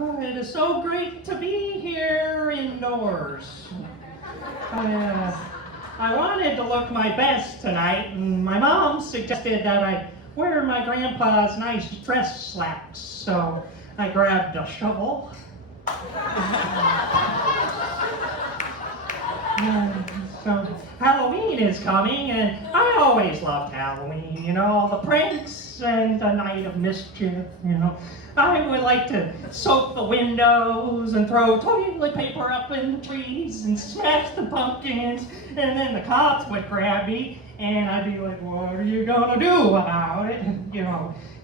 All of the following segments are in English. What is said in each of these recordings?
It is so great to be here indoors. I wanted to look my best tonight, and my mom suggested that I wear my grandpa's nice dress slacks, so I grabbed a shovel. So Halloween is coming, and I always loved Halloween, all the pranks and the night of mischief, I would like to soak the windows and throw toilet paper up in the trees and smash the pumpkins, and then the cops would grab me, and I'd be like, what are you gonna do about it?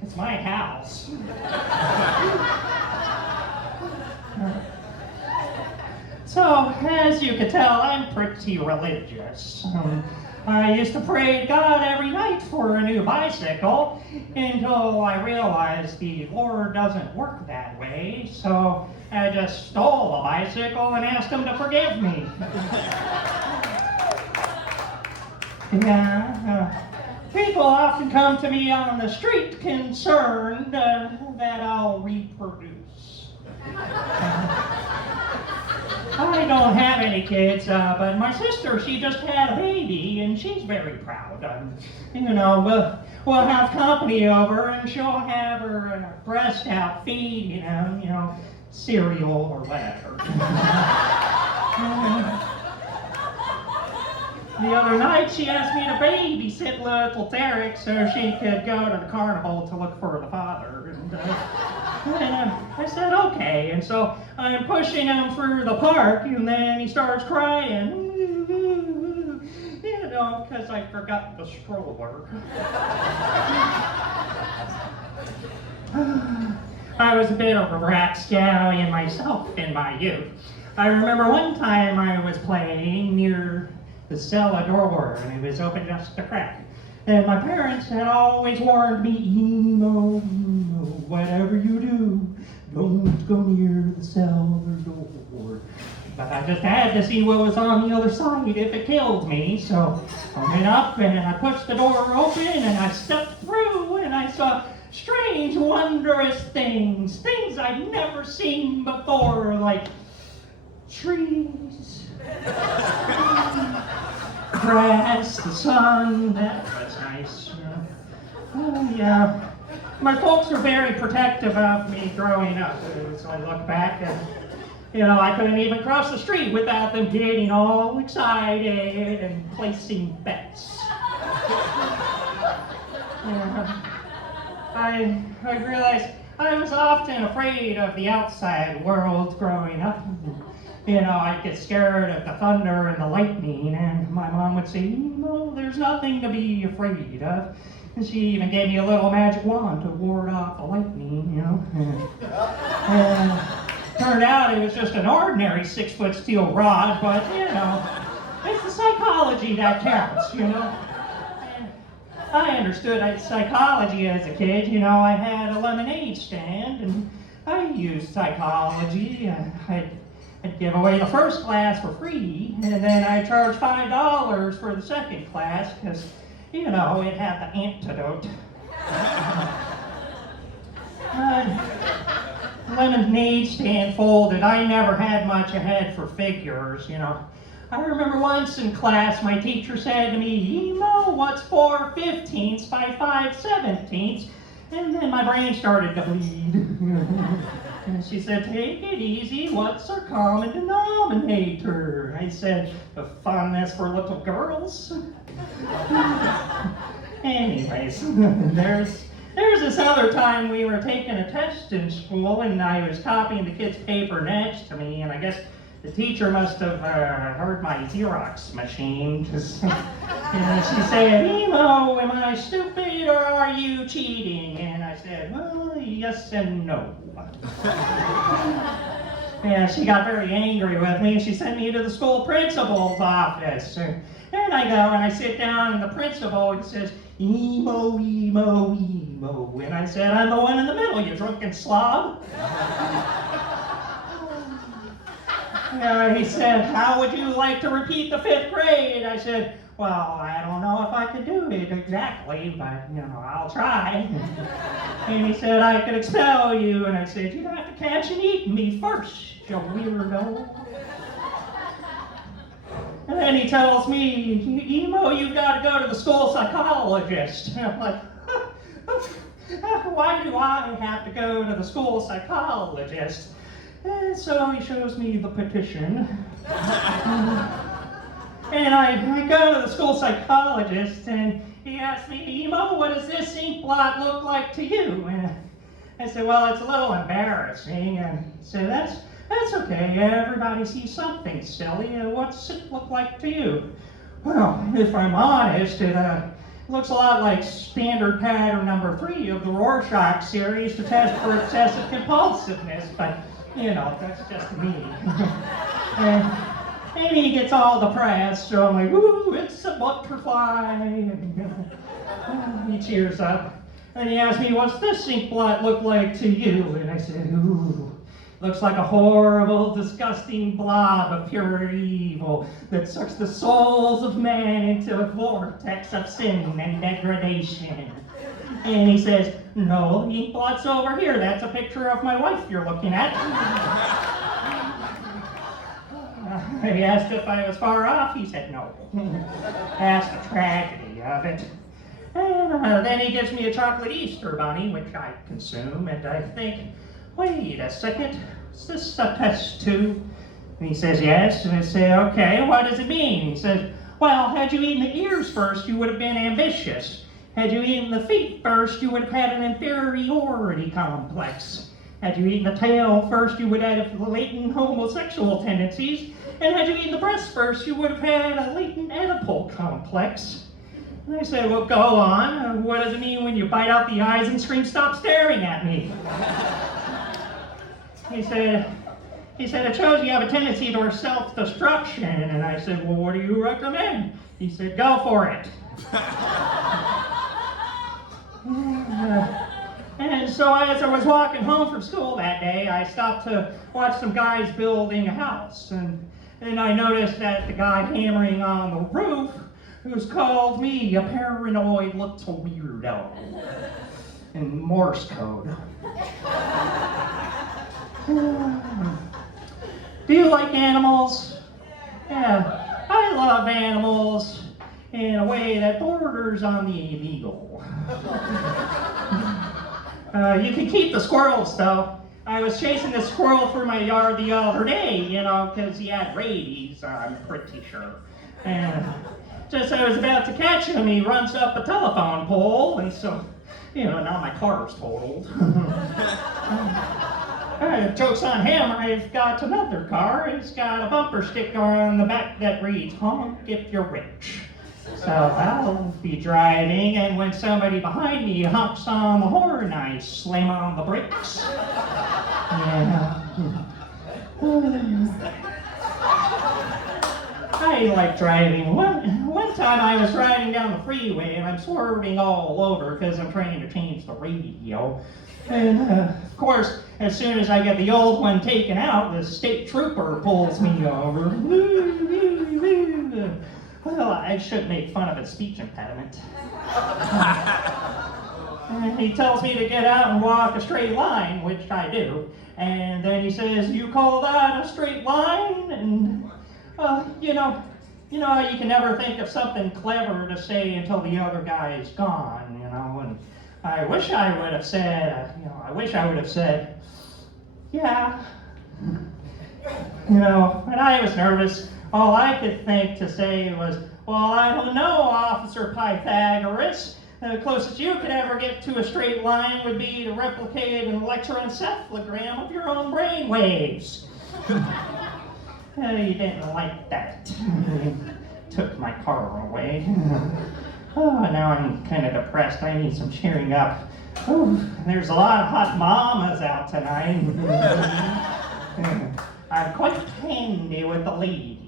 It's my house. So, as you can tell, I'm pretty religious. I used to pray to God every night for a new bicycle until I realized the Lord doesn't work that way, so I just stole a bicycle and asked him to forgive me. People often come to me on the street concerned that I'll reproduce. I don't have any kids, but my sister, she just had a baby, and she's very proud. We'll have company over, and she'll have her breast out feed, cereal or whatever. The other night, she asked me to babysit little Derek so she could go to the carnival to look for the father. And I said, okay. And so I'm pushing him through the park, and then he starts crying, because I forgot the stroller. I was a bit of a rapscallion myself in my youth. I remember one time I was playing near the cellar door, and it was open just a crack. And my parents had always warned me, Emo, whatever you do, don't go near the cellar door. But I just had to see what was on the other side if it killed me. So I went up and I pushed the door open and I stepped through and I saw strange, wondrous things I'd never seen before, like trees, grass, the sun. That was nice. Oh, yeah. My folks were very protective of me growing up. So I look back and, I couldn't even cross the street without them getting all excited and placing bets. I realized I was often afraid of the outside world growing up. I'd get scared of the thunder and the lightning, and my mom would say, there's nothing to be afraid of. And she even gave me a little magic wand to ward off the lightning, And turned out it was just an ordinary 6-foot steel rod, but, it's the psychology that counts, And I understood psychology as a kid. I had a lemonade stand, and I used psychology. I'd give away the first class for free, and then I'd charge $5 for the second class, because, it had the antidote. Lemonade stand folded. I never had much ahead for figures, I remember once in class, my teacher said to me, Emo, what's 4 15ths by 5 17ths? And then my brain started to bleed. And she said, take it easy, what's our common denominator? I said, the fondness for little girls. Anyways, there's this other time we were taking a test in school, and I was copying the kid's paper next to me, and I guess the teacher must have heard my Xerox machine, because she said, Emo, am I stupid or are you cheating? And I said, well, yes and no. And she got very angry with me, and she sent me to the school principal's office. And I go and I sit down, and the principal says, Emo, Emo, Emo. And I said, I'm the one in the middle, you drunken slob. He said, how would you like to repeat the 5th grade? I said, well, I don't know if I could do it exactly, but, I'll try. And he said, I could expel you. And I said, you'd have to catch and eat me first, you weirdo. And then he tells me, Emo, you've got to go to the school psychologist. And I'm like, why do I have to go to the school psychologist? And so he shows me the petition. And I go to the school psychologist, and he asks me, Emo, what does this ink blot look like to you? And I said, well, it's a little embarrassing. And he said, that's okay. Everybody sees something silly. What's it look like to you? Well, if I'm honest, it looks a lot like standard pattern number 3 of the Rorschach series to test for excessive compulsiveness. But, that's just me. And he gets all depressed, so I'm like, ooh, it's a butterfly. And he cheers up. And he asks me, what's this ink blot look like to you? And I said, ooh, looks like a horrible, disgusting blob of pure evil that sucks the souls of man into a vortex of sin and degradation. And he says, no, the ink blot's over here. That's a picture of my wife you're looking at. He asked if I was far off. He said no. That's the tragedy of it. And then he gives me a chocolate Easter bunny, which I consume, and I think, wait a second, is this a test tube? And he says, yes. And I say, okay, what does it mean? He says, well, had you eaten the ears first, you would have been ambitious. Had you eaten the feet first, you would have had an inferiority complex. Had you eaten the tail first, you would have latent homosexual tendencies. And had you eaten the breast first, you would have had a latent Oedipal complex. And I said, well, go on. What does it mean when you bite out the eyes and scream, stop staring at me? He said, it shows you have a tendency towards self-destruction. And I said, well, what do you recommend? He said, go for it. And so as I was walking home from school that day, I stopped to watch some guys building a house. And I noticed that the guy hammering on the roof, who's called me a paranoid little weirdo in Morse code. Do you like animals? Yeah, I love animals in a way that borders on the illegal. You can keep the squirrels, though. I was chasing this squirrel through my yard the other day, because he had rabies, I'm pretty sure. And just as I was about to catch him, he runs up a telephone pole, and so, now my car's totaled. Joke's on him, I've got another car. It's got a bumper sticker on the back that reads, honk if you're rich. So I'll be driving, and when somebody behind me honks on the horn, I slam on the brakes. I like driving. One time I was driving down the freeway, and I'm swerving all over because I'm trying to change the radio. And of course, as soon as I get the old one taken out, the state trooper pulls me over. Well, I should make fun of his speech impediment. And he tells me to get out and walk a straight line, which I do. And then he says, you call that a straight line? And, you know how you can never think of something clever to say until the other guy is gone, and I wish I would have said, yeah. When I was nervous, all I could think to say was, well, I don't know, Officer Pythagoras. The closest you could ever get to a straight line would be to replicate an electroencephalogram of your own brain waves. You didn't like that. Took my car away. Now I'm kind of depressed. I need some cheering up. There's a lot of hot mamas out tonight. I'm quite handy with the ladies.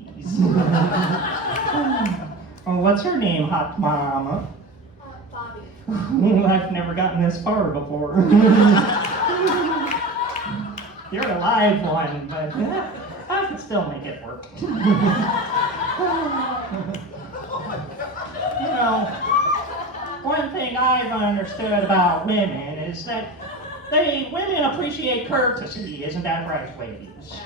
What's her name, hot mama? Bobby. I've never gotten this far before. You're a live one, but I can still make it work. know, one thing I've understood about women is that women appreciate courtesy, isn't that right, ladies?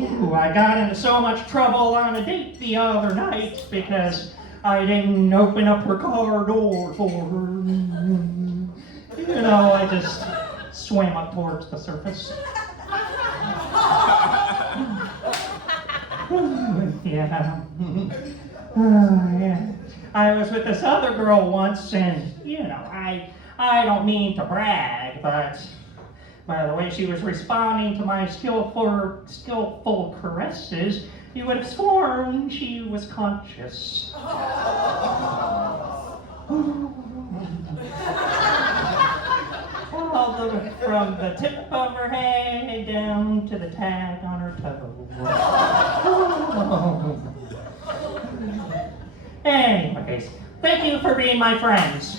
Ooh, I got into so much trouble on a date the other night because I didn't open up her car door for her. You know, I just swam up towards the surface. Yeah. Yeah. I was with this other girl once, and, you know, I don't mean to brag, but by the way she was responding to my skillful caresses, you would have sworn she was conscious. From the tip of her head down to the tag on her toe. Anyways, thank you for being my friends.